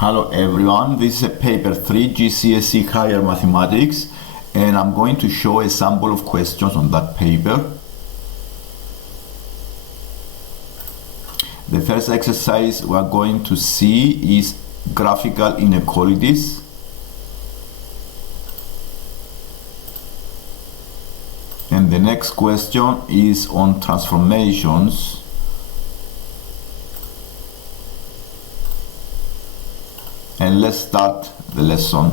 Hello everyone, this is a paper 3 GCSE Higher Mathematics, and I'm going to show a sample of questions on that paper. The first exercise we are going to see is graphical inequalities. And the next question is on transformations. And let's start the lesson.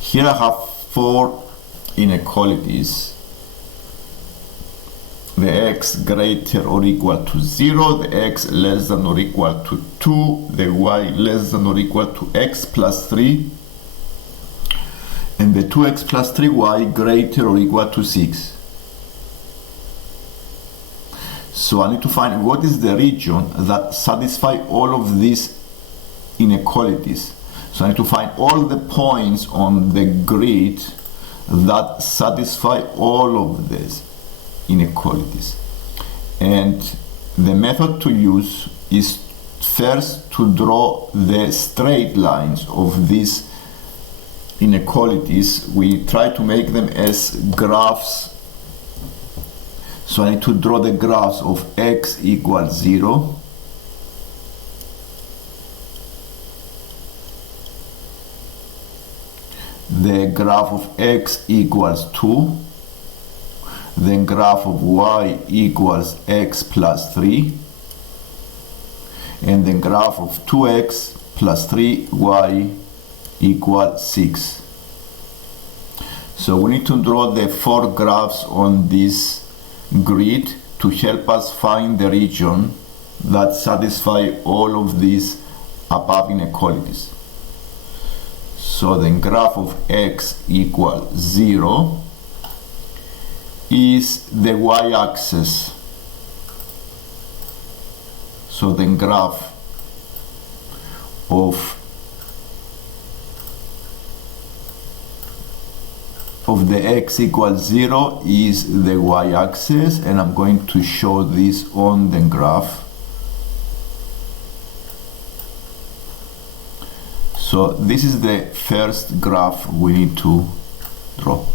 Here I have 4 inequalities. The x greater or equal to 0, the x less than or equal to 2, the y less than or equal to x plus 3, and the 2x plus 3y greater or equal to 6. So I need to find what is the region that satisfies all of these inequalities. So I need to find all the points on the grid that satisfy all of these inequalities. And the method to use is first to draw the straight lines of these inequalities. We try to make them as graphs. So I need to draw the graphs of x equals 0, the graph of x equals 2, then graph of y equals x plus 3, and then graph of 2x plus 3y equals 6. So we need to draw the 4 graphs on this grid to help us find the region that satisfy all of these above inequalities. So the graph of x equals 0 is the y-axis. So the graph of the x equals 0 is the y-axis, and I'm going to show this on the graph. So this is the first graph we need to draw.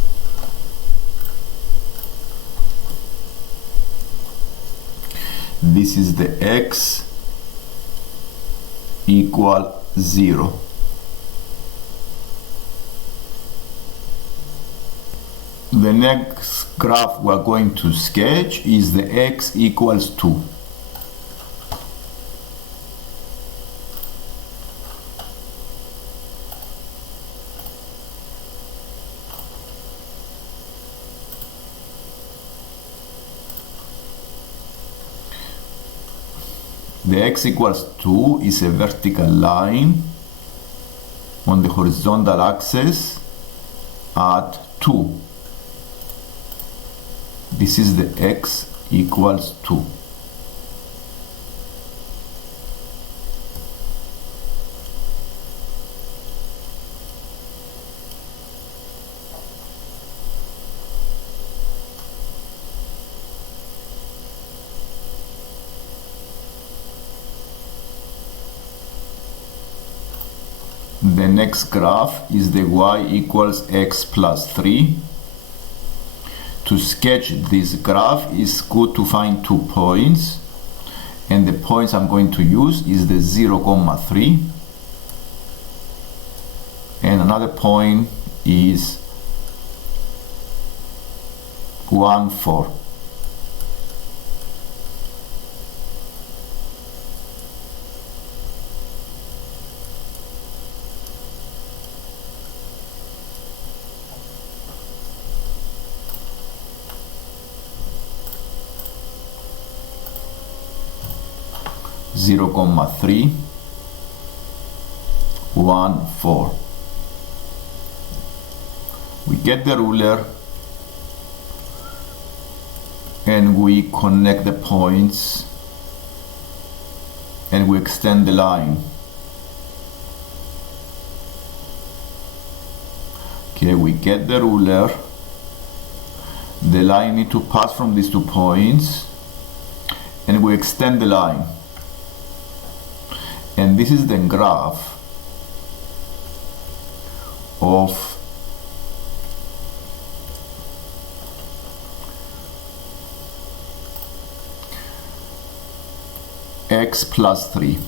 This is the x equal 0. The next graph we are going to sketch is the x equals 2. The x equals 2 is a vertical line on the horizontal axis at 2. This is the x equals 2. The next graph is the y equals x plus 3. To sketch this graph is good to find 2 points, and the points I'm going to use is the 0, 3, and another point is 1, 4. Zero, 3, 1, 4. We get the ruler and we connect the points and we extend the line. Okay, we get the ruler, the line need to pass from these 2 points, and we extend the line. And and this is the graph of x plus 3.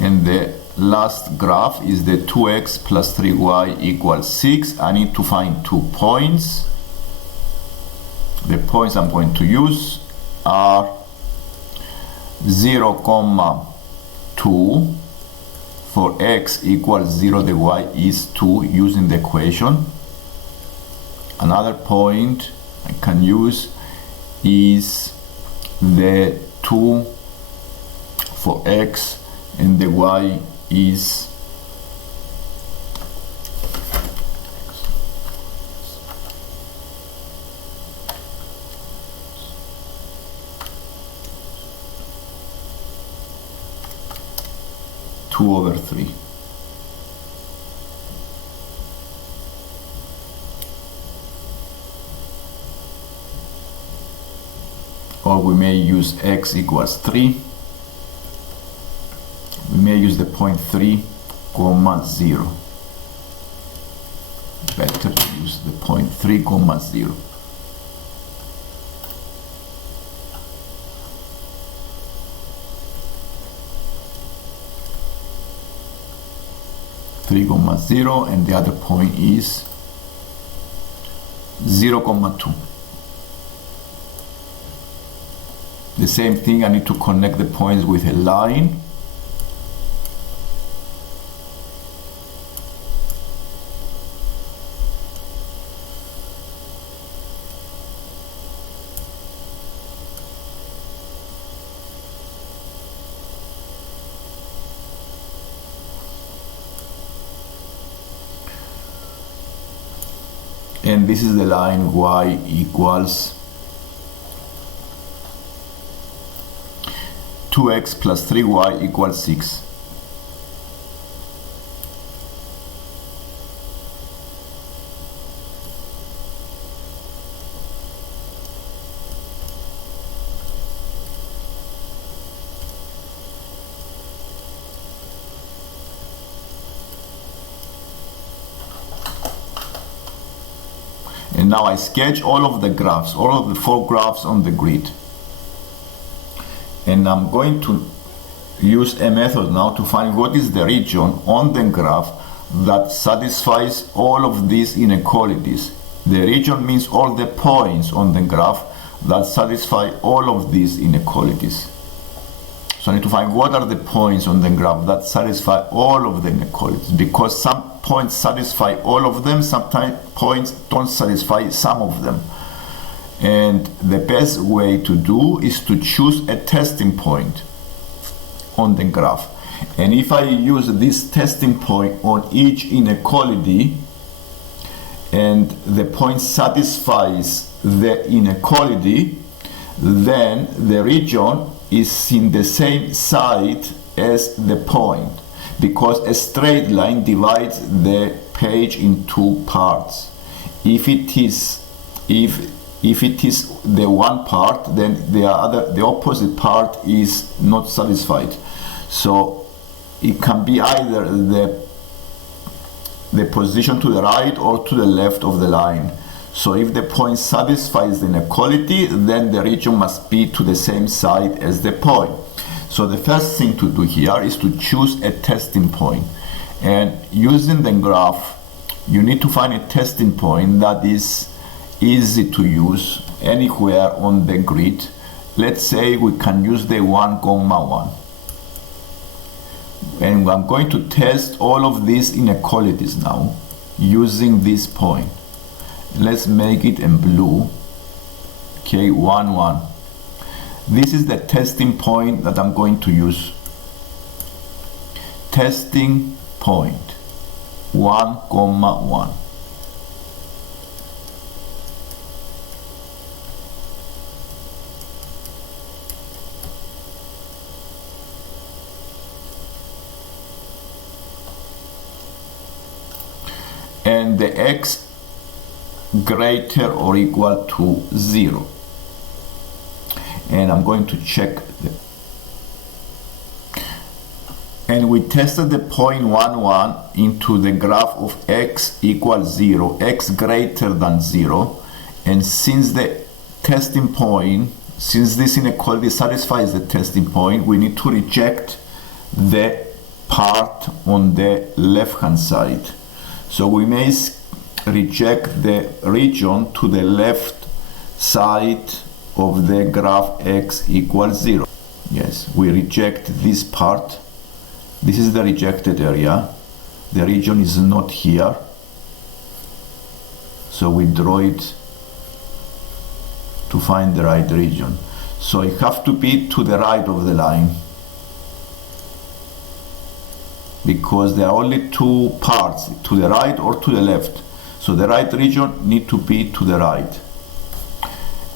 And the last graph is the 2x plus 3y equals 6. I need to find 2 points. The points I'm going to use are 0, 2 for x equals 0, the y is 2 using the equation. Another point I can use is the 2 for x and the y is 2/3. Or we may use x equals 3. We may use the point 3, 0. Better to use the point 3, 0. And the other point is 0,2. The same thing, I need to connect the points with a line. And this is the line y equals 2x plus 3y equals 6. And now I sketch all of the graphs, all of the 4 graphs on the grid. And I'm going to use a method now to find what is the region on the graph that satisfies all of these inequalities. The region means all the points on the graph that satisfy all of these inequalities. So I need to find what are the points on the graph that satisfy all of the inequalities, because some points satisfy all of them, sometimes points don't satisfy some of them. And the best way to do is to choose a testing point on the graph. And if I use this testing point on each inequality and the point satisfies the inequality, then the region is in the same side as the point, because a straight line divides the page in 2 parts. If it is the one part, then the opposite part is not satisfied. So it can be either the position to the right or to the left of the line. So if the point satisfies the inequality, then the region must be to the same side as the point. So the first thing to do here is to choose a testing point. And using the graph, you need to find a testing point that is easy to use anywhere on the grid. Let's say we can use the 1,1. And I'm going to test all of these inequalities now using this point. Let's make it in blue. Okay, 1, 1. This is the testing point that I'm going to use. Testing point 1,1. when the x greater or equal to 0. And I'm going to check and we tested the point 1, 1 into the graph of x equals 0, x greater than 0, and since the testing point, since this inequality satisfies the testing point, we need to reject the part on the left hand side. So we may reject the region to the left side of the graph x equals 0. Yes, we reject this part. This is the rejected area. The region is not here. So we draw it to find the right region. So it has to be to the right of the line, because there are only two parts, to the right or to the left. So the right region need to be to the right.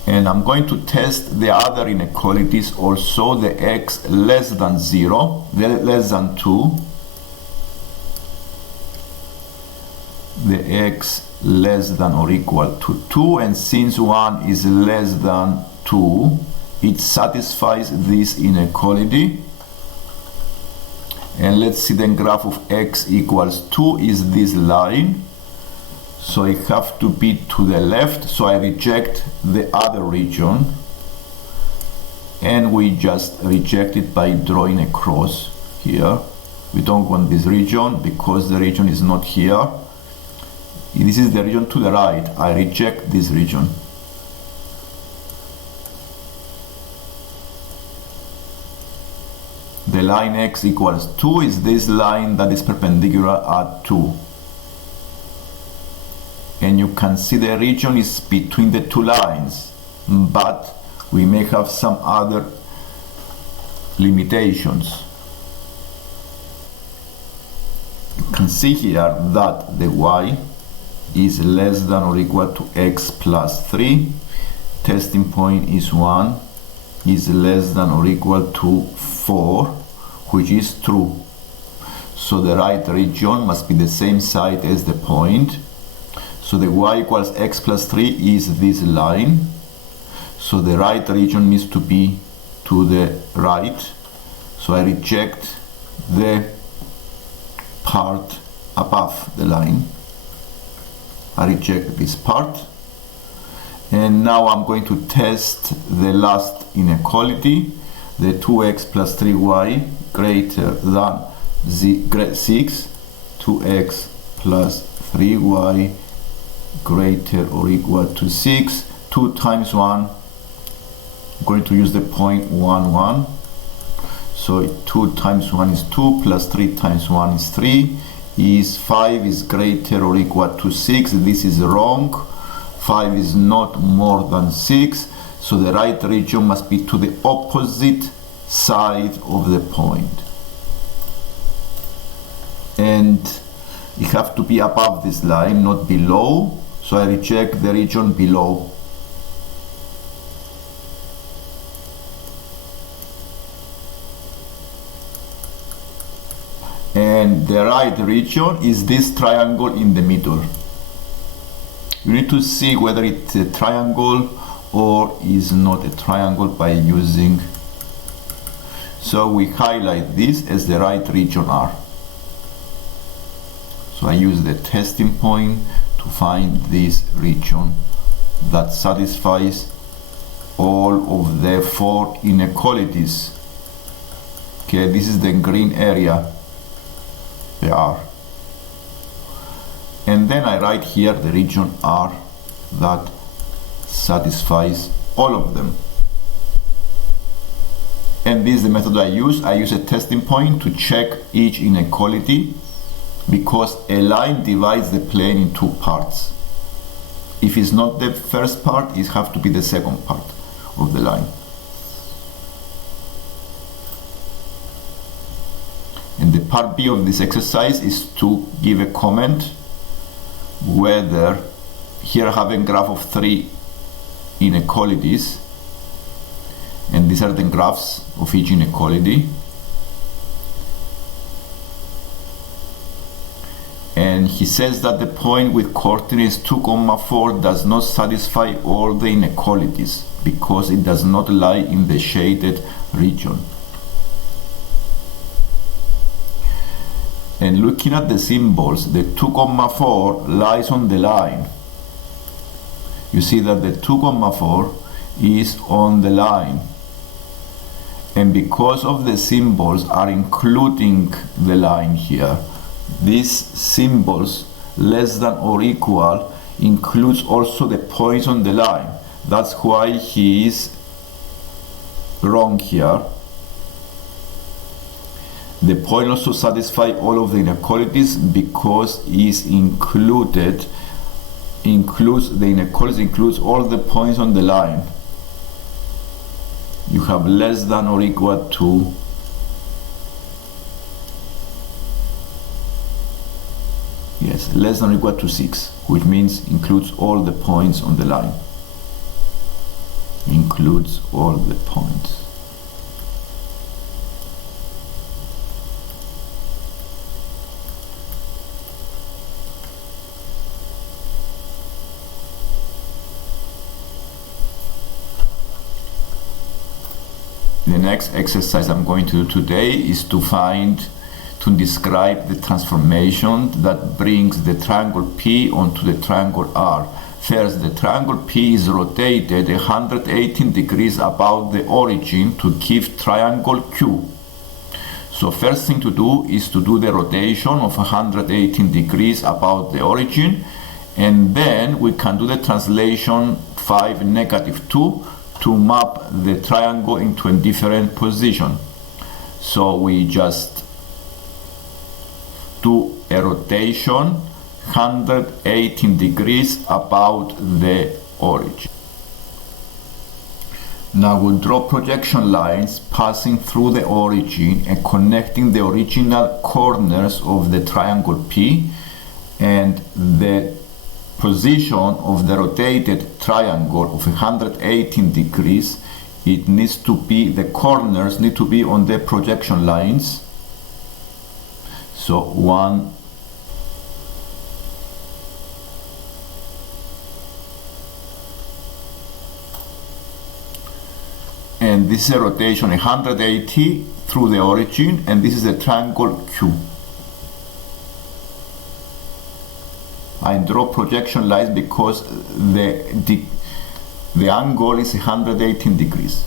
And I'm going to test the other inequalities also, the x less than 0, less than 2, the x less than or equal to 2, and since 1 is less than 2, it satisfies this inequality. And let's see the graph of x equals 2 is this line. So it has to be to the left, so I reject the other region, and we just reject it by drawing a cross here. We don't want this region because the region is not here. This is the region to the right. I reject this region. The line x equals 2 is this line that is perpendicular at 2. And you can see the region is between the two lines, but we may have some other limitations. You can see here that the y is less than or equal to x plus 3. Testing point is 1, is less than or equal to 4, which is true. So the right region must be the same side as the point. So the y equals x plus 3 is this line. So the right region needs to be to the right. So I reject the part above the line. I reject this part. And now I'm going to test the last inequality, the 2x plus 3y greater than 6, 2x plus 3y greater or equal to 6, 2 times 1, I'm going to use the point 1, 1. So 2 times 1 is 2, plus 3 times 1 is 3, is 5 is greater or equal to 6. This is wrong. 5 is not more than 6, so the right region must be to the opposite side of the point. And it has to be above this line, not below. So I reject the region below. And the right region is this triangle in the middle. You need to see whether it's a triangle or is not a triangle by using. So we highlight this as the right region R. So I use the testing point to find this region that satisfies all of the 4 inequalities. Okay, this is the green area, the R. And then I write here the region R that satisfies all of them. And this is the method I use. I use a testing point to check each inequality, because a line divides the plane in 2 parts. If it's not the first part, it has to be the second part of the line. And the part B of this exercise is to give a comment whether here I have a graph of 3 inequalities, and these are the graphs of each inequality. And And he says that the point with coordinates 2,4 does not satisfy all the inequalities because it does not lie in the shaded region. And looking at the symbols, the 2,4 lies on the line. You see that the 2,4 is on the line. And because of the symbols are including the line here, these symbols less than or equal includes also the points on the line. That's why he is wrong here. The point also satisfies all of the inequalities because is includes the inequalities includes all the points on the line. You have less than or equal to less than or equal to 6, which means includes all the points on the line. Includes all the points. The next exercise I'm going to do today is to describe the transformation that brings the triangle P onto the triangle R. First, the triangle P is rotated 118 degrees about the origin to give triangle Q. So first thing to do is to do the rotation of 118 degrees about the origin, and then we can do the translation 5, -2 to map the triangle into a different position. So we just do a rotation 118 degrees about the origin. Now we'll draw projection lines passing through the origin and connecting the original corners of the triangle P, and the position of the rotated triangle of 118 degrees, the corners need to be on the projection lines. So 1, and this is a rotation 180 through the origin, and this is the triangle Q. I draw projection lines because the angle is 118 degrees.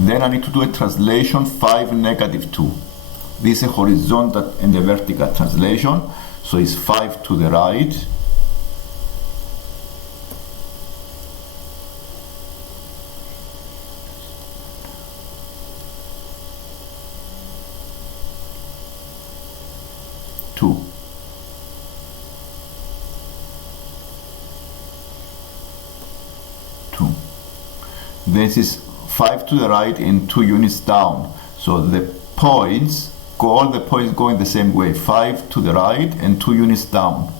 Then I need to do a translation 5, -2. This is a horizontal and a vertical translation, so it's 5 to the right, this is 5 to the right and 2 units down. So the points all the points going the same way, 5 to the right and 2 units down.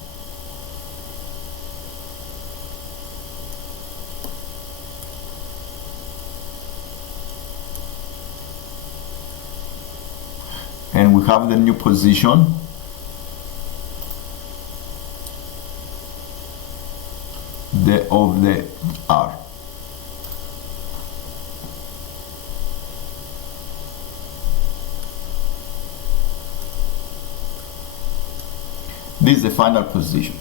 And we have the new position. Of the R. This is the final position.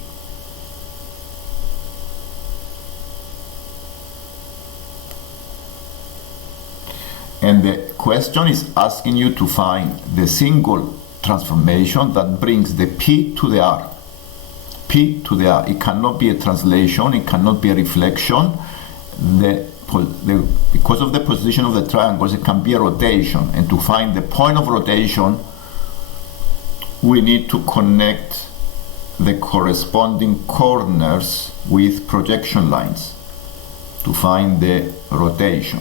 And the question is asking you to find the single transformation that brings the P to the R. P to the R. It cannot be a translation, it cannot be a reflection. Because of the position of the triangles, it can be a rotation. And to find the point of rotation, we need to connect the corresponding corners with projection lines to find the rotation.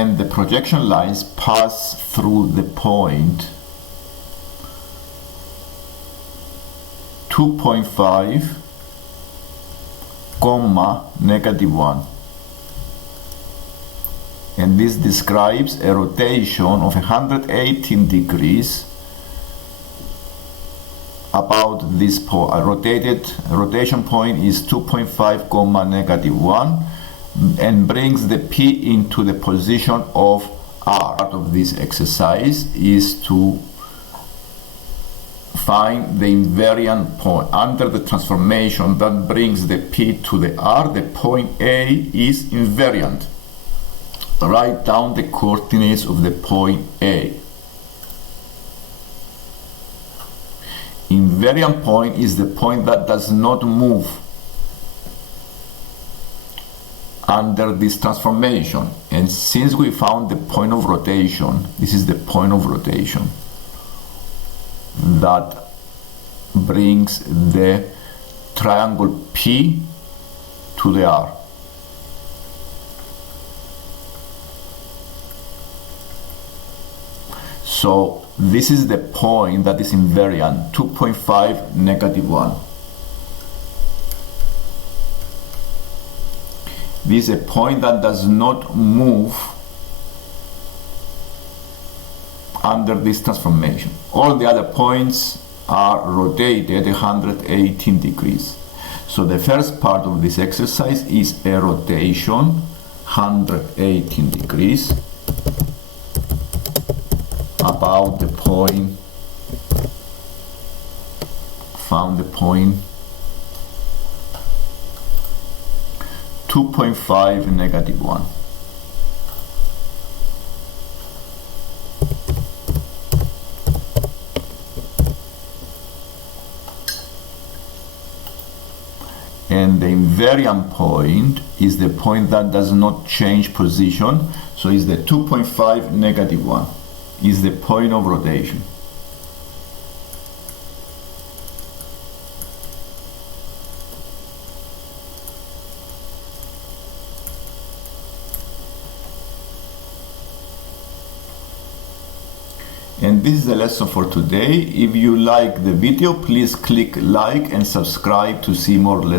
and the projection lines pass through the point 2.5, -1. And this describes a rotation of 118 degrees about this point. A rotation point is 2.5, -1, and brings the P into the position of R. Part of this exercise is to find the invariant point. Under the transformation that brings the P to the R, the point A is invariant. Write down the coordinates of the point A. Invariant point is the point that does not move under this transformation. And since we found the point of rotation, this is the point of rotation that brings the triangle P to the R. So this is the point that is invariant, 2.5, -1. This is a point that does not move under this transformation. All the other points are rotated 118 degrees. So the first part of this exercise is a rotation 118 degrees about the point, found the point 2.5, -1. And the invariant point is the point that does not change position, so is the 2.5, -1 is the point of rotation. And this is the lesson for today. If you like the video, please click like and subscribe to see more lessons.